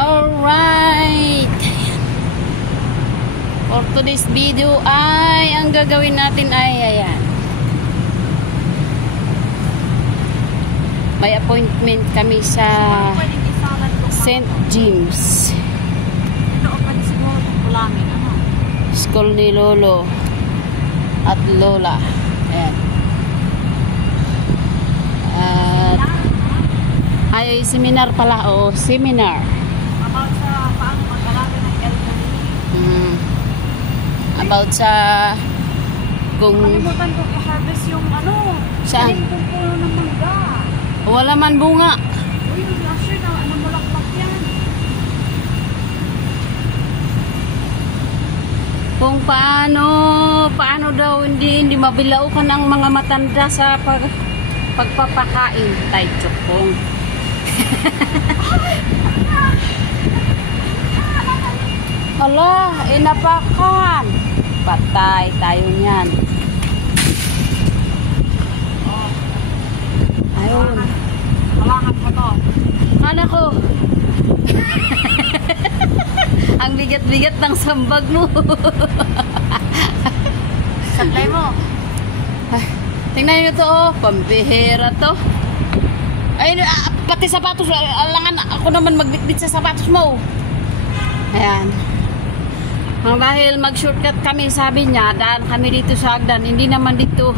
Alright. For today's video ay ang gagawin natin ay ayan. May appointment kami sa St. James. School ni Lolo at Lola. Ayan. At ay seminar pala o seminar. About sa paano mag-alaga ng elderly. About sa kung Kalimutan ko i-harvest yung ano. Saan? Yung puno ng mangga. wala man bunga. Uy, last year na namulaklak yan. Kung paano daw hindi mabilaukan ang mga matanda sa pagpapakain. Tay chokong. Hala, inapakan. Patay tayo niyan. Ayun. Halangan mo to. Mana ko. Ang bigat-bigat ng sambag mo. Sablay mo. Ay, tingnan nyo to, oh. Pambihira to. Ay, pati sapatos. Alangan ako naman magbitbit sa sapatos mo. Ayan. Dahil mag-shortcut kami, sabi niya, daan kami dito sa hagdan. Hindi naman dito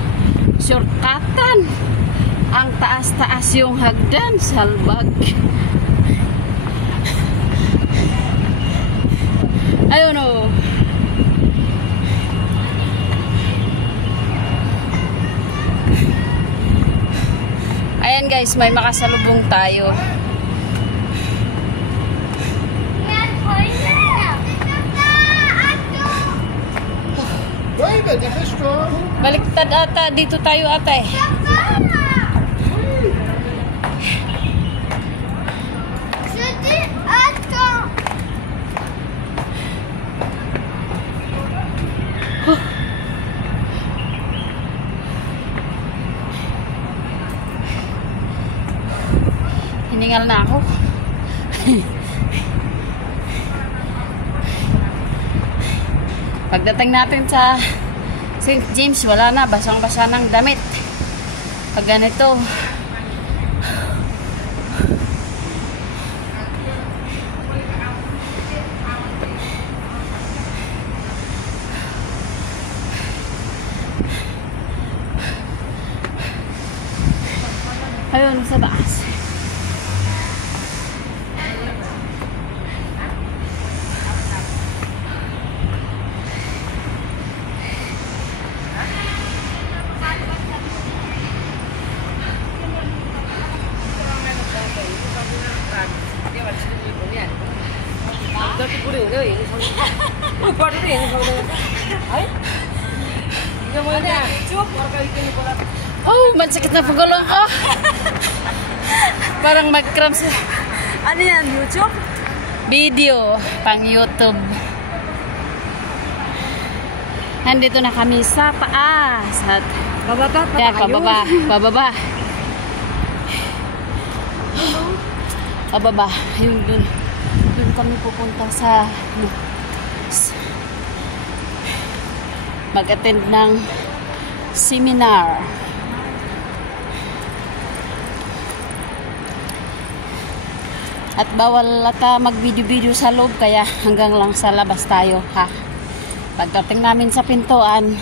shortcutan. Ang taas-taas yung hagdan, salbag. Ayun o. Ayan guys, may makasalubong tayo. Baliktad ata, dito tayo ate. Hiningal na ako. Pagdating natin sa St. James, wala na, basang-basa ng damit. Pag ganito, ayun, sa taas. Oh, mansakit na pagulong ko. Parang mag-cramps. Ano yan, YouTube? Video pang YouTube. Nandito na kami sa taas. At Bababa pa yan, tayo. pababa. Pababa. Pababa. Yung dun. Dun kami pupunta sa mag-attend ng seminar. At bawal ata mag-video-video sa loob, kaya hanggang lang sa labas tayo, ha. Pagdating namin sa pintuan,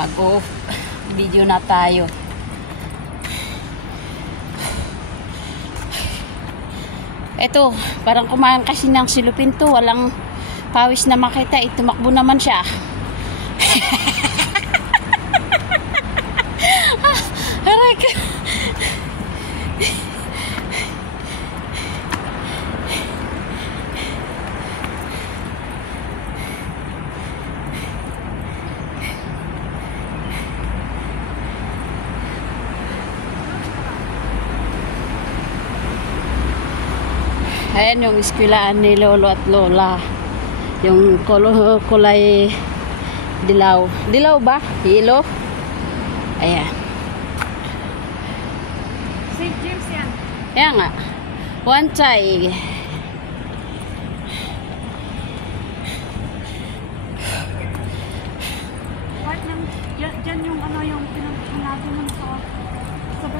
mag-off video na tayo. Ito, parang kumain kasi ng silupin to, walang pawis na makita, tumakbo naman siya. Aray ka. Ayan yung eskwelaan ni Lolo at Lola. Yung kulay dilaw. Dilaw ba? Yellow? Ayan. St. James yan. Ayan nga. Wanchay.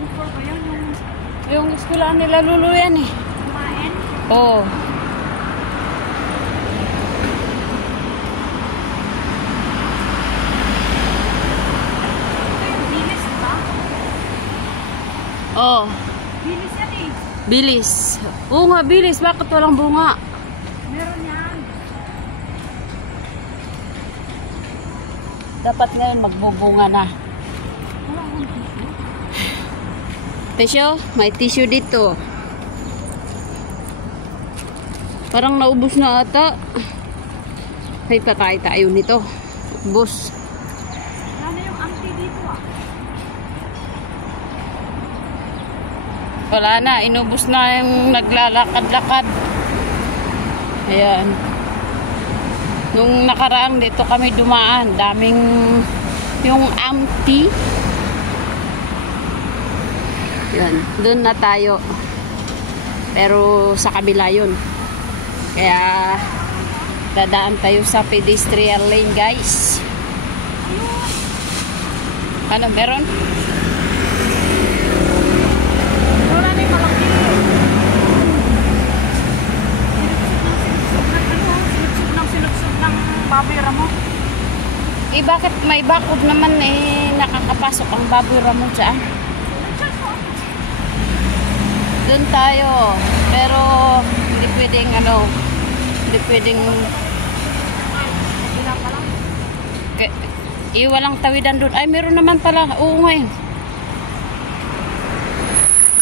Anong floor ba yun? Yung eskwelahan nila Lulu yan eh. Kumain? Oo. Ito yung bilis, diba? Oo. Bilis yan eh. Bilis. Oo nga, bilis. Bakit walang bunga? Meron yan. Dapat ngayon magbubunga na. Wala akong tissue. Tissue? May tissue dito. Parang naubos na ata. Ay, patay tayo nito. Ubos. Wala na yung auntie dito ah. Wala na. Inubos na yung naglalakad-lakad. Ayan. Nung nakaraang dito kami dumaan. Daming yung auntie. Yan. Doon na tayo. Pero sa kabila yun. Kaya dadaan tayo sa pedestrian lane, guys. Ano, meron? Wala na yung malaki. Sinupsub ng baboy ramo. Eh, bakit may bakod naman eh, nakakapasok ang baboy ramo dyan? Doon tayo. Pero, hindi pwedeng hindi pwedeng Sila pa lang. walang tawidan doon. Ay, meron naman pala. Oo nga yun.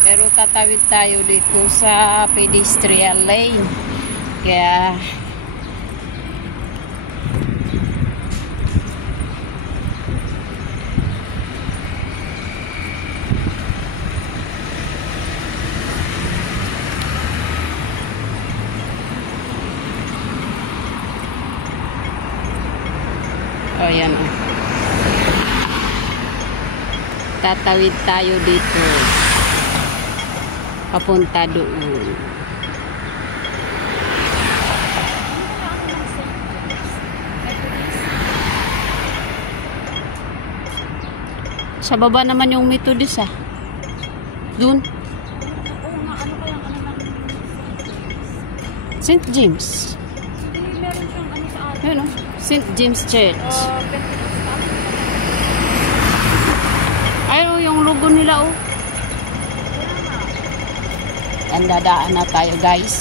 Pero tatawid tayo dito sa pedestrian lane. Kaya, oh, yan o. Tatawid tayo dito. Papunta doon. Sa baba naman yung Methodist ah. Doon. Oo nga, ano kaya ang ano ng St. James. Hindi, meron siyang ano sa atin. Yun o. St. James Church. Pentecostal. Ay, oh, yung logo nila oh. Ang dadaan na tayo, guys.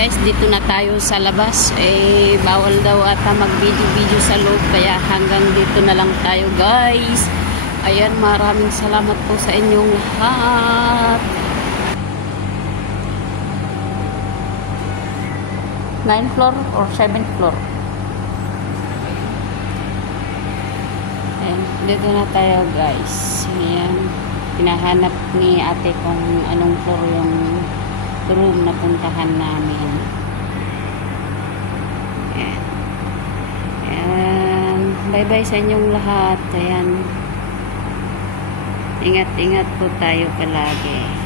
Guys, dito na tayo sa labas. Eh, bawal daw ata mag-video-video sa loob. Kaya hanggang dito na lang tayo, guys. Ayan, maraming salamat po sa inyong lahat. 9th floor or 7th floor? Ayan, dito na tayo, guys. Ayan, hinahanap ni ate kung anong floor yung room na puntahan namin. Ayan. Ayan. Bye-bye sa inyong lahat. Ayan. Ingat-ingat po tayo palagi.